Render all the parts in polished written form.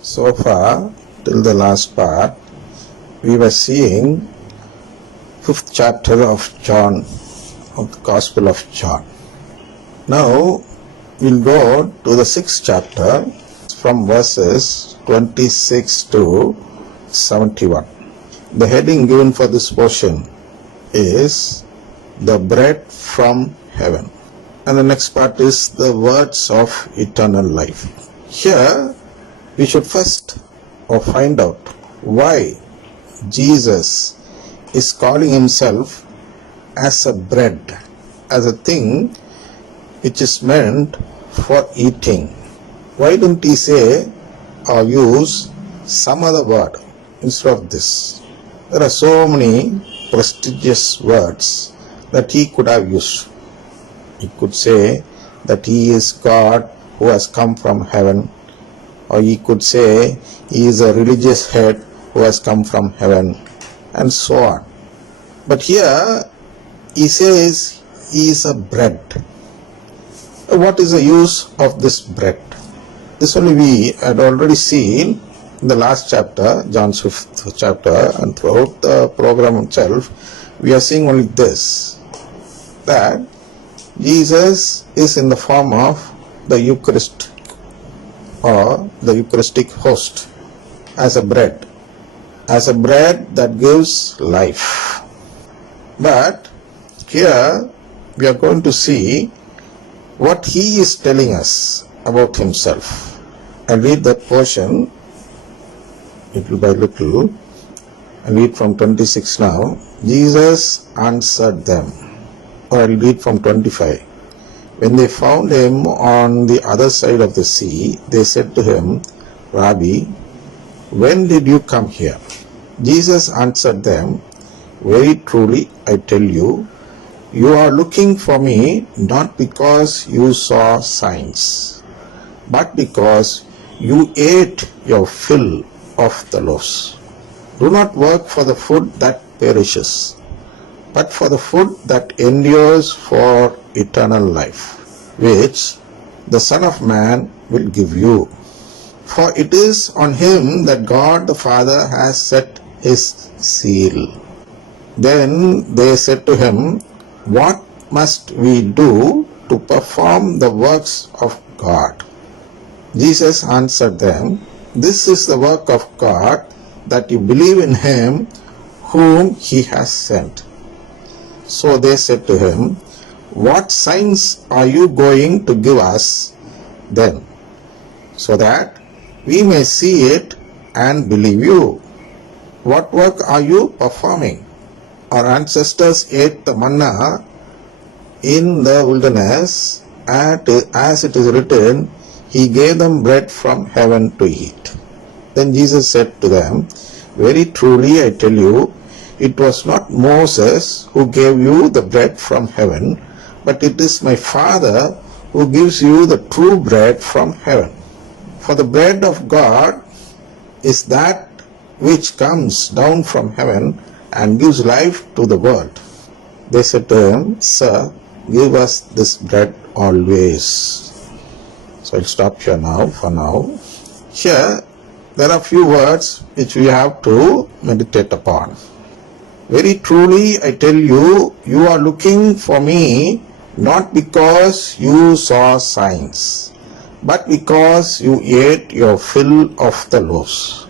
So far, till the last part, we were seeing 5th chapter of John, of the Gospel of John. Now, we'll go to the 6th chapter from verses 26 to 71. The heading given for this portion is the bread from heaven. And the next part is the words of eternal life. Here, we should first find out why Jesus is calling himself as a bread, as a thing which is meant for eating. Why didn't he say or use some other word instead of this? There are so many prestigious words that he could have used. He could say that he is God who has come from heaven, or he could say he is a religious head who has come from heaven, and so on. But here he says he is a bread. What is the use of this bread? This only we had already seen in the last chapter, John's 5th chapter, and throughout the program itself, we are seeing only this, that Jesus is in the form of the Eucharist or the Eucharistic host as a bread that gives life. But here we are going to see what he is telling us about himself. I'll read that portion little by little. I'll read from 26 now. Jesus answered them. Or I'll read from 25. When they found him on the other side of the sea, they said to him, Rabbi, when did you come here? Jesus answered them, very truly I tell you, you are looking for me not because you saw signs, but because you ate your fill of the loaves. Do not work for the food that perishes, but for the food that endures for eternal life, which the Son of Man will give you. For it is on him that God the Father has set his seal. Then they said to him, what must we do to perform the works of God? Jesus answered them, this is the work of God, that you believe in him whom he has sent. So they said to him, what signs are you going to give us then, so that we may see it and believe you? What work are you performing? Our ancestors ate the manna in the wilderness, and as it is written, he gave them bread from heaven to eat. Then Jesus said to them, very truly I tell you, it was not Moses who gave you the bread from heaven, but it is my Father who gives you the true bread from heaven. For the bread of God is that which comes down from heaven and gives life to the world. They said to him, Sir, give us this bread always. So I'll stop here now, for now. Here, there are few words which we have to meditate upon. Very truly, I tell you, you are looking for me not because you saw signs, but because you ate your fill of the loaves.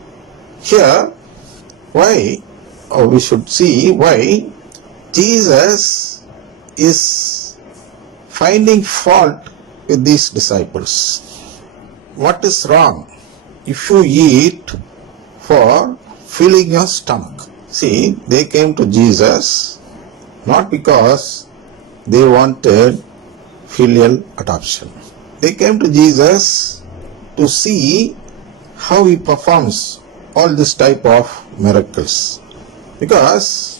Here, why, or we should see why Jesus is finding fault with these disciples. What is wrong if you eat for filling your stomach? See, they came to Jesus not because they wanted filial adoption. They came to Jesus to see how he performs all this type of miracles. Because